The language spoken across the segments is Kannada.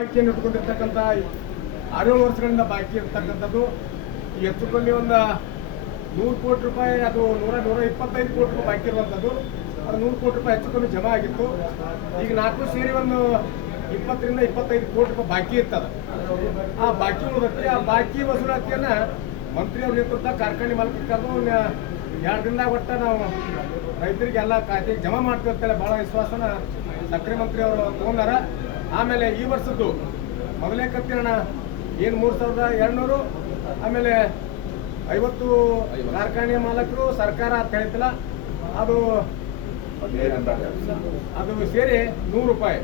ಬಾಕಿಯನ್ನು ಇಟ್ಕೊಂಡಿರ್ತಕ್ಕಂಥ 6-7 ವರ್ಷಗಳಿಂದ ಬಾಕಿ ಇರ್ತಕ್ಕಂಥದ್ದು ಹೆಚ್ಚು ಕಮ್ಮಿ ಒಂದು 100 ಕೋಟಿ ರೂಪಾಯಿ, ಅದು 125 ಕೋಟಿ ರೂಪಾಯಿ ಬಾಕಿ ಇರುವಂಥದ್ದು. ಅದು 100 ಕೋಟಿ ರೂಪಾಯಿ ಹೆಚ್ಚು ಕಮ್ಮಿ ಜಮಾ ಆಗಿತ್ತು. ಈಗ 4 ಸೇರಿ ಒಂದು 20 ರಿಂದ 25 ಕೋಟಿ ರೂಪಾಯಿ ಬಾಕಿ ಇರ್ತದೆ. ಆ ಬಾಕಿ ಉಳಿದಕ್ಕೆ ಆ ಬಾಕಿ ವಸೂಲಾತಿಯನ್ನು ಮಂತ್ರಿಯವ್ರ ನೇತೃತ್ವ ಕಾರ್ಖಾನೆ ಮಾಲೀಕರಿಗೆ ಕರೆದು 2 ದಿನದಾಗ ಒಟ್ಟು ನಾವು ರೈತರಿಗೆಲ್ಲ ಖಾತೆಗೆ ಜಮಾ ಮಾಡ್ತೀವಿ ಅಂತೇಳಿ ಭಾಳ ವಿಶ್ವಾಸನ ಸಕ್ಕರೆ ಮಂತ್ರಿ ಅವರು ತೊಗೊಂಡಾರ. ಆಮೇಲೆ ಈ ವರ್ಷದ್ದು ಮೊದಲೇ ಕಂತಿನ ಏನು 3200, ಆಮೇಲೆ 50 ಕಾರ್ಖಾನೆ ಮಾಲಕರು ಸರ್ಕಾರ ಅಂತ ಹೇಳ್ತಿಲ್ಲ, ಅದು ಸೇರಿ 100 ರೂಪಾಯಿ.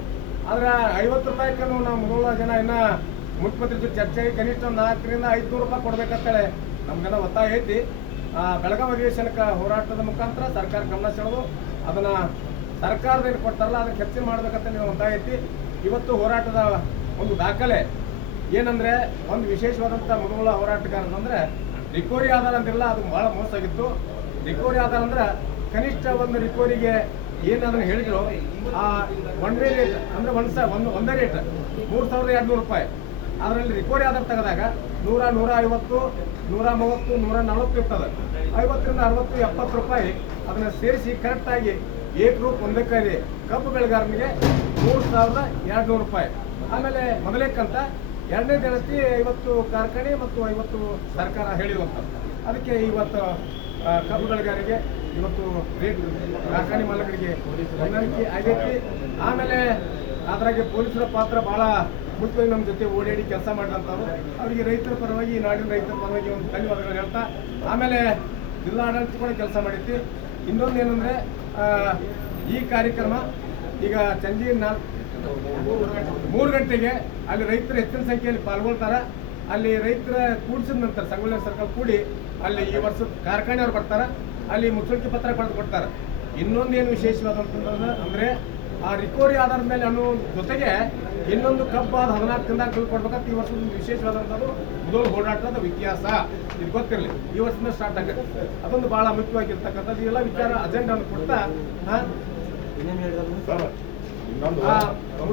ಆದ್ರೆ 50 ರೂಪಾಯಿಗೆ ನಾವು ಮೊದಲ ಜನ ಇನ್ನ ಮುಖ್ಯಮಂತ್ರಿ ಜೊತೆ ಚರ್ಚೆಗೆ ಕನಿಷ್ಠ 400 ರಿಂದ 500 ರೂಪಾಯಿ ಕೊಡ್ಬೇಕಂತೇಳಿ ನಮ್ಗೆಲ್ಲ ಒತ್ತಾಯ ಐತಿ. ಬೆಳಗಾವಿ ಅಧಿವೇಶನಕ್ಕೆ ಹೋರಾಟದ ಮುಖಾಂತರ ಸರ್ಕಾರ ಗಮನ ಸೆಳೆದು ಅದನ್ನ ಸರ್ಕಾರದಲ್ಲಿ ಕೊಡ್ತಾರಲ್ಲ ಅದಕ್ಕೆ ಹೆಚ್ಚಿನ ಮಾಡ್ಬೇಕಂತ ನೀವು ಒತ್ತಾಯ ಐತಿ. ಇವತ್ತು ಹೋರಾಟದ ಒಂದು ದಾಖಲೆ ಏನಂದ್ರೆ, ಒಂದು ವಿಶೇಷವಾದಂಥ ಮೊದಲ ಹೋರಾಟಗಾರರಂದ್ರೆ ರಿಕವರಿ ಆಧಾರ ಅಂತಿರಲ್ಲ, ಅದು ಬಹಳ ಮೋಸ ಆಗಿತ್ತು. ರಿಕವರಿ ಆಧಾರ ಅಂದ್ರೆ ಕನಿಷ್ಠ ಒಂದು ರಿಕವರಿಗೆ ಏನದನ್ನು ಹೇಳಿದ್ರು ಆ ಒನ್ ವೇ ರೇಟ್ ಅಂದ್ರೆ ಒಂದೇ ರೇಟ್ 3200 ರೂಪಾಯಿ. ಅದರಲ್ಲಿ ರಿಕವರಿ ಆಧಾರ ತೆಗೆದಾಗ 100, 150, 130, 140 ಇರ್ತದೆ. 50 ರಿಂದ 60, 70 ರೂಪಾಯಿ ಅದನ್ನ ಸೇರಿಸಿ ಕರೆಕ್ಟಾಗಿ ಏಕರೂಪ ಒಂದಕ್ಕೆ ಕಬ್ಬು ಬೆಳೆಗಾರನಿಗೆ 3200 ರೂಪಾಯಿ. ಆಮೇಲೆ ಮೊದಲೇ ಕಂತ 2ನೇ ದಿನಕ್ಕೆ 50 ಕಾರ್ಖಾನೆ ಮತ್ತು 50 ಸರ್ಕಾರ ಹೇಳಿರುವಂಥದ್ದು. ಅದಕ್ಕೆ ಇವತ್ತು ಕಬ್ಬು ಬೆಳೆಗಾರರಿಗೆ ಇವತ್ತು ರೇಟ್ ಕಾರ್ಖಾನೆ ಮಾಲಕರಿಗೆ ಹೊಂದಾಣಿಕೆ ಆಗೈತಿ. ಆಮೇಲೆ ಅದ್ರಾಗೆ ಪೊಲೀಸರ ಪಾತ್ರ ಭಾಳ ಮುಖ್ಯವಾಗಿ ನಮ್ಮ ಜೊತೆ ಓಡಾಡಿ ಕೆಲಸ ಮಾಡಿದಂಥವ್ರು. ಅವರಿಗೆ ರೈತರ ಪರವಾಗಿ, ನಾಡಿನ ರೈತರ ಪರವಾಗಿ ಒಂದು ಧನ್ಯವಾದಗಳು ಹೇಳ್ತಾ, ಆಮೇಲೆ ಜಿಲ್ಲಾಡಳಿತ ಕೂಡ ಕೆಲಸ ಮಾಡೈತಿ. ಇನ್ನೊಂದು ಏನಂದರೆ, ಈ ಕಾರ್ಯಕ್ರಮ ಈಗ ಸಂಜೆ 3 ಗಂಟೆಗೆ ಅಲ್ಲಿ ರೈತರು ಹೆಚ್ಚಿನ ಸಂಖ್ಯೆಯಲ್ಲಿ ಪಾಲ್ಗೊಳ್ತಾರೆ. ಅಲ್ಲಿ ರೈತರ ಕೂಡಿಸಿದ ನಂತರ ಸಂಗೊಳ್ಳಿ ಸರ್ಕಲ್ ಕೂಡಿ ಅಲ್ಲಿ ಈ ವರ್ಷದ ಕಾರ್ಖಾನೆಯವ್ರು ಬರ್ತಾರೆ, ಅಲ್ಲಿ ಮುಚ್ಚಳಿಕೆ ಪತ್ರ ಬರೆದು ಕೊಡ್ತಾರೆ. ಇನ್ನೊಂದೇನು ವಿಶೇಷವಾದಂಥದ್ದು ಅಂದರೆ, ಆ ರಿಕವರಿ ಆಧಾರದ ಮೇಲೆ ಅನ್ನೋ ಜೊತೆಗೆ ಇನ್ನೊಂದು ಕಬ್ಬು 14 ದಿನದಾಗ ಕೊಡ್ಬೇಕಂತ ಈ ವರ್ಷದ ವಿಶೇಷವಾದಂಥದ್ದು ಮೊದಲು ಹೋರಾಟದ ಇತಿಹಾಸ. ಇದು ಗೊತ್ತಿರಲಿ, ಈ ವರ್ಷದಿಂದ ಸ್ಟಾರ್ಟ್ ಆಗುತ್ತೆ. ಅದೊಂದು ಭಾಳ ಮುಖ್ಯವಾಗಿರ್ತಕ್ಕಂಥದ್ದು. ಎಲ್ಲ ವಿಚಾರ ಅಜೆಂಡಾವನ್ನು ಕೊಡ್ತಾ